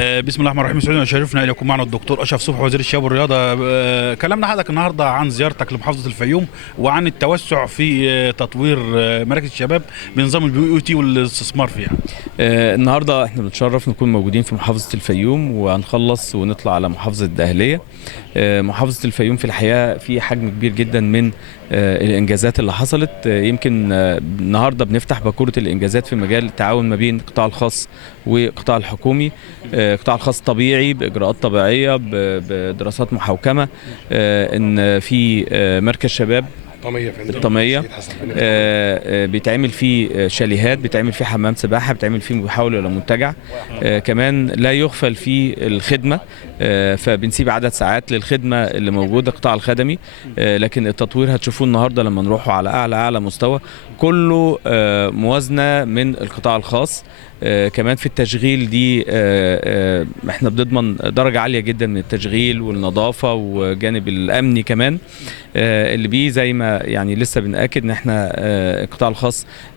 بسم الله الرحمن الرحيم. سعيد شرفنا ان يكون معنا الدكتور اشرف صبحي وزير الشباب والرياضه. كلامنا حضرتك النهارده عن زيارتك لمحافظه الفيوم وعن التوسع في تطوير مراكز الشباب بنظام البي او تي والاستثمار فيها. النهارده احنا بنتشرف نكون موجودين في محافظه الفيوم، وهنخلص ونطلع على محافظه الدقهليه. محافظه الفيوم في الحقيقه في حجم كبير جدا من الانجازات اللي حصلت. يمكن النهارده بنفتح باكوره الانجازات في مجال التعاون ما بين القطاع الخاص والقطاع الحكومي. القطاع الخاص طبيعي باجراءات طبيعيه بدراسات محوكمه، ان في مركز شباب الطمية بيتعمل فيه شاليهات، بيتعمل فيه حمام سباحة، بيتعمل فيه محاولة إلى منتجع. كمان لا يغفل فيه الخدمة، فبنسيب عدد ساعات للخدمة اللي موجودة القطاع الخدمي. لكن التطوير هتشوفوه النهاردة لما نروحوا على أعلى مستوى، كله موازنة من القطاع الخاص. كمان في التشغيل دي احنا بنضمن درجة عالية جدا من التشغيل والنظافة وجانب الأمني كمان، اللي بيه زي ما يعني لسه بنأكد ان احنا القطاع الخاص